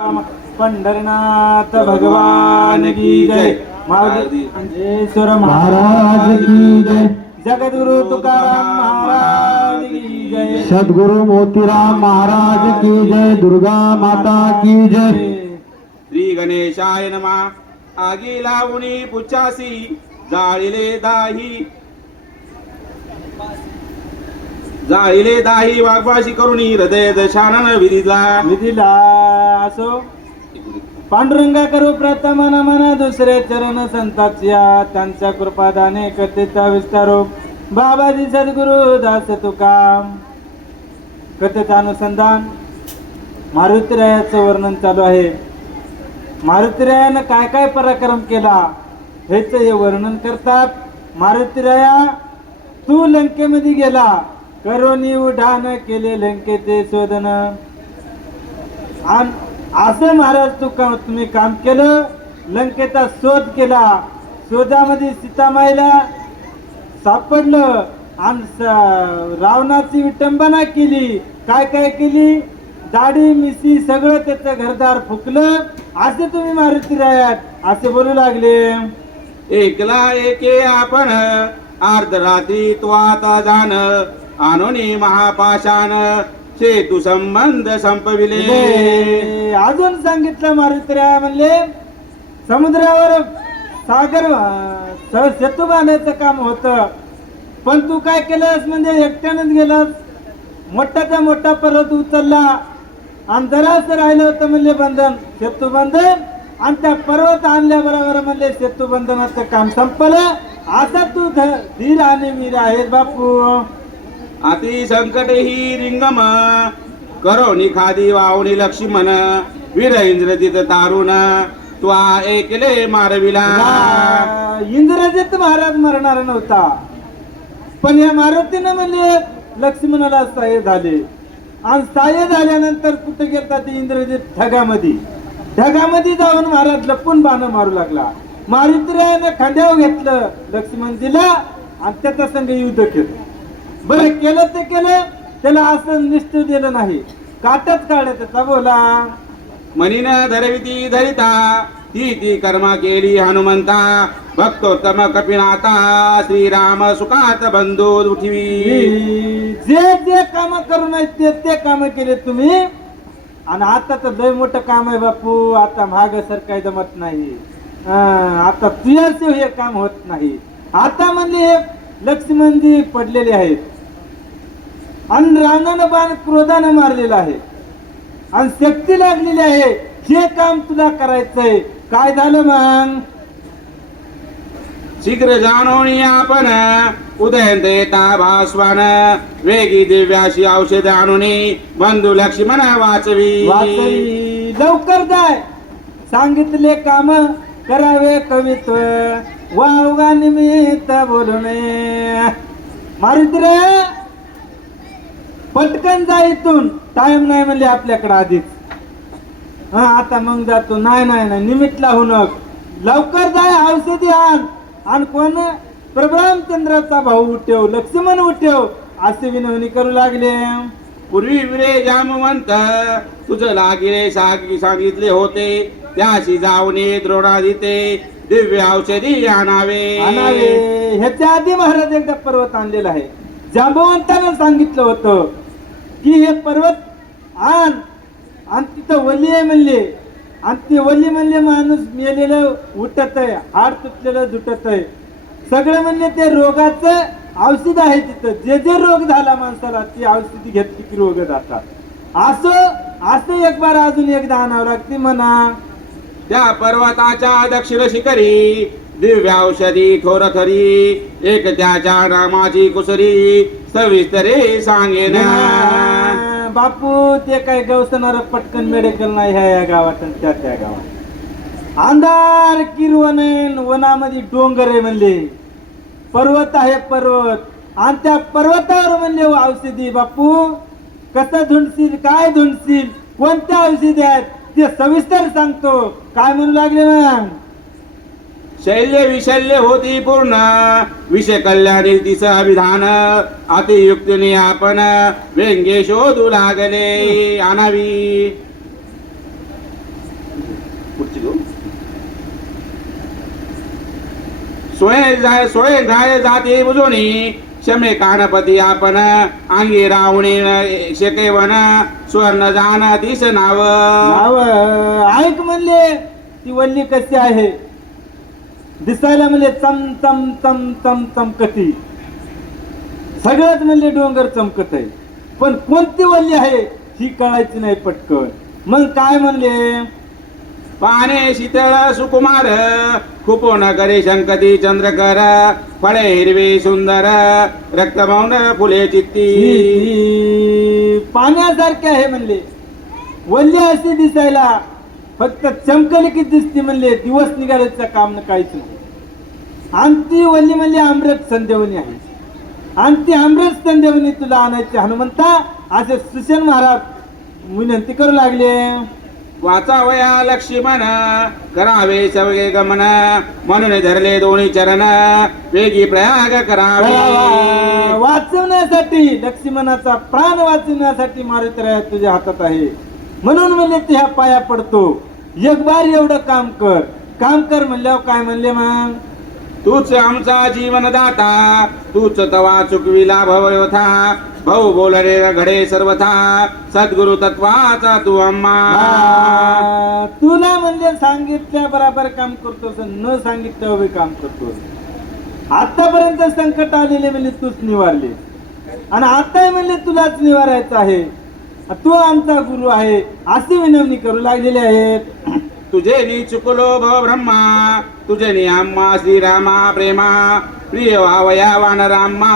पंढरनाथ भगवान की जय. मारुतीश्वर महाराज की जय. जगद्गुरु तुकाराम महाराज की जय. सद्गुरु मोतीराम महाराज की जय. दुर्गा माता की जय. श्री गणेशाय नमा. आगी लावणी पुच्छासी. जाळिले दाही. जाळिले दाही वाघवाशी करुणी हृदय दशानन विधीला. विधीला असो. पांडुरंगा करू प्रथम नमन दुसरे चरण संताच्या त्यांच्या कृपादाने कथेचा विस्तारो. बाबाजी सद्गुरु दास तुकाम. कथेचा अनुसंधान मारुतीरायाचं वर्णन चालू आहे. मारुतीरायानं काय काय पराक्रम केला हेच हे वर्णन करतात. मारुतीराया तू लंकेमध्ये गेला. करोनी उड्डाण केले लंकेचे शोधन. आणि असं महाराज तू का तुम्ही काम केलं? लंकेचा शोध केला. शोधामध्ये सीतामाईला सापडलं. आणि स- रावणाची विटंबना केली. काय काय केली? दाढी मिशी सगळं त्याचं घरदार फुकलं. असे तुम्ही मारुती रायात. असे बोलू लागले. एकला एके आपण. अर्धरात्री तो आता जाण. आणोनी महापाशान सेतू संबंध संपविले. अजून सांगितलं मारुत्र्या म्हणले समुद्रावर सागर अं, स- सेतू बांधायचं काम होतं. पण तू काय केलंस? म्हणजे एकट्यानेच गेलास. मोठाचा मोठा पर्वत उचलला. आणि जरास राहिलं होतं म्हणले बंधन सेतू बंधन. आणि त्या पर्वत आणल्याबरोबर म्हणले सेतू बंधनाचं काम संपलं. आता तू ध- धीर आणि वीर आहे बापू. अति संकट ही रिंगम करोनी खादी वावणी लक्ष्मण। वीर इंद्रजित तारुण। तू एकले मारविला। इंद्रजित महाराज मरणार नव्हता. पण या मारुतीनं म्हणजे लक्ष्मणाला सहाय्य झाले. आणि सहाय्य झाल्यानंतर कुठे गेलता ते इंद्रजित ठगामध्ये ढगामध्ये जाऊन महाराज लपून बाण मारू लागला. मारुतीरायाने खांद्यावर घेतलं लक्ष्मणजीला आणि त्याचा संघ युद्ध केलं. बरं केलं ते केलं त्याला असं निष्ठ दिलं नाही. काटच काढ त्याचा बोला मनीन धरविती धरिता ती ती कर्मा केली हनुमंता. भक्तोत्तम कपिनाथा श्रीराम सुखात बंधू उठवी. जे जे काम करू नये ते ते काम केले तुम्ही. आणि आता तर लय मोठं काम आहे बापू आता माग सर काही जमत नाही. आता तुझ्याशिव हे काम होत नाही. आता म्हणजे हे लक्ष्मणजी पडलेले आहेत. आणि रावणानं बाण क्रोधानं मारलेला आहे. आणि शक्ती लागलेली आहे. हे काम तुला करायचंय. काय झालं मग? शीघ्र जाणोनी आपण. उदयंत येता भास्वान. वेगी दिव्याशी औषध आणूनी बंधू लक्ष्मण वाचवी. वाचवी. लवकर जाय. सांगितले काम करावे कवित्व. वावगा निमित्त बोलू नये मारुद्र पटकन जा इथून. टाइम नाही म्हणले आपल्याकडे आधीच. हा आता मग जातो. नाही नाही नाही. निमित्त लावू नक. लवकर जाय औषधी आण. आणि कोण? प्रभरामचंद्राचा भाऊ उठव. लक्ष्मण उठव. असे विनवणी करू लागले. पूर्वी विरे जामवंत तुझं लागिरे सागी सांगितले होते. त्याशी जाऊने द्रोणादिते दिव्य औषधी आणावे. आणावे. ह्याच्या आधी महाराज एकदा पर्वत आणलेला आहे. जांबवंतानं सांगितलं होतं. की हे पर्वत आण आणि तिथं वली आहे म्हणले. आणि ते वली म्हणले माणूस मेलेलं उठत आहे हाड तुटलेलं जुटत आहे. सगळं म्हणले ते रोगाचं औषध आहे तिथं. जे जे रोग झाला माणसाला ती औषधी घेतली की रोग जातात. असं असं एक बार अजून एकदा आणावं लागते म्हणा. त्या पर्वताच्या दक्षिण शिखरी दिव्य औषधी थोर खरी एक त्याच्या नामाची कुसरी सविस्तरे सांगेन. बापू ते काय गवसणार पटकन मेडिकल नाही ह्या या गावात आणि त्या त्या गावात. अंधार किरवण आहे, वनामध्ये डोंगर आहे म्हणले. पर्वत आहे पर्वत. आणि त्या पर्वतावर म्हणले हो, औषधी बापू कसं धुंडशील काय धुंडशील कोणत्या औषधी आहेत ते सविस्तर सांगतो. काय म्हणू लागले ना शैल्य विशल्य होती पूर्ण. विषय कल्याणी तिचं अभिधान अतियुक्तीने आपण व्यंगे शोधू लागले आणावी स्वयं स्वयं घाय जाते बुजोनी. क्षमे कानपती आपण अंगी रावणे शेकेवन. स्वर्ण जाण दिस नाव ऐक म्हणले ती वल्ली कशी आहे? दिसायला म्हणले चम चम चम चम चमकती. सगळ्यात म्हणले डोंगर चमकत आहे. पण कोणती वल्ली आहे ही कळायची नाही पटकन. मग काय म्हणले? पाने शीतळ सुकुमार खूप न करे शंकती चंद्रकर फळे हिरवे सुंदर रक्तमौन फुले चित्ती. पाण्यासारखे आहे म्हणले. वल्ली असे दिसायला फक्त चमकली की दिसती म्हणले दिवस निघाल्याचं काम न काहीच नाही. ती वल्ली म्हणली अमृत संदेवनी आहे. ती अमृत संदेवनी तुला आणायची हनुमंता असे सुशेन महाराज विनंती करू लागले. वाचावया लक्ष्मण करावे सवगे गमन म्हणून धरले दोन्ही चरण वेगी प्रयाग करावे. वाचवण्यासाठी लक्ष्मणाचा प्राण वाचवण्यासाठी मारुतराया तुझ्या हातात आहे. म्हणून म्हणले ते ह्या पाया पडतो. एक बार एवढं काम कर. काम कर म्हणल्यावर काय म्हणले मग? तूच आमचा जीवनदाता तूच तवा चुकविला भवयोथा. भाऊ बोलरे घडे सर्वथा. सद्गुरु तत्वाचा तू अम्मा. तुला म्हणजे सांगितल्या बरोबर काम करतोस न सांगितलं बी काम करतोस. आतापर्यंत संकट आलेले म्हणजे तूच निवारले आणि आताही म्हणले तुलाच निवारायचं आहे. तू आमचा गुरु आहे. अशी विनवणी करू लागलेले आहेत. तुझे नी चुकलो भव ब्रह्मा. तुझे नी आम्हा श्रीरामा प्रेमा. प्रिय वावया वानराम्मा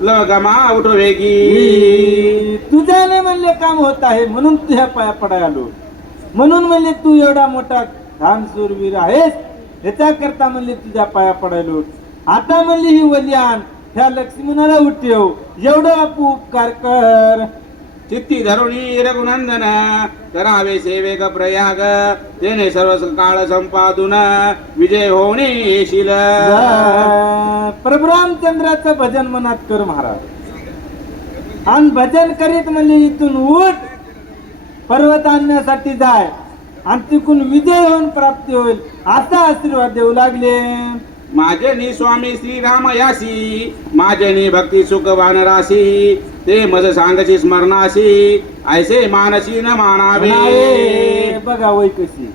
लवगमा उठो वेगी. तुझ्याने म्हणले काम होत आहे म्हणून तुझ्या पाया पडाय आलो. म्हणून म्हणले तू एवढा मोठा धानसूरवीर आहेस. ह्याच्या करता म्हणले तुझ्या पाया पडायलो आता म्हणली ही वलियान ह्या लक्ष्मणाला उठव. एवढं उपकार कर. चित्ती धरुणी रघुनंदन करावे सेवेक प्रयाग तेने सर्व काळ संपादून विजय होणे येशील प्रभुरामचंद्राचं भजन मनात कर महाराज आणि भजन करीत म्हणले इथून उठ पर्वत आणण्यासाठी जाय आणि तिकून विजय होऊन प्राप्ती होईल असा आशीर्वाद देऊ लागले माझे नी स्वामी श्रीराम यासी माझे नी भक्ती सुख वानरासी ते मज सांगची स्मरणासी ऐसे मानसी न मानावे. बघा वय कशी.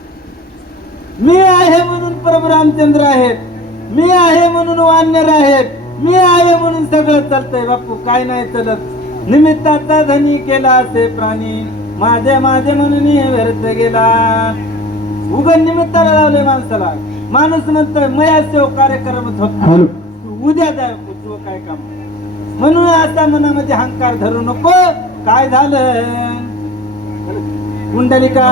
मी आहे म्हणून प्रभू रामचंद्र आहेत. मी आहे म्हणून वानर आहेत. मी आहे म्हणून सगळं चालतंय बापू काय नाही चलत. निमित्ताचा धनी केला असे प्राणी. माझे माझे म्हणून व्यर्थ गेला. उगन निमित्ताला लावले माणसाला. माणूस म्हणतोय मया सेव कार्यक्रमच होत. उद्या जाय तुझं काय काम? म्हणून आता मनामध्ये अहंकार धरू नको. काय झालं? कुंडलिका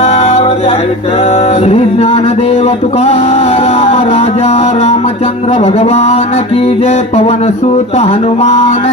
श्री ज्ञानदेव तुकाराम राजा रामचंद्र भगवान की जय पवन सुत हनुमान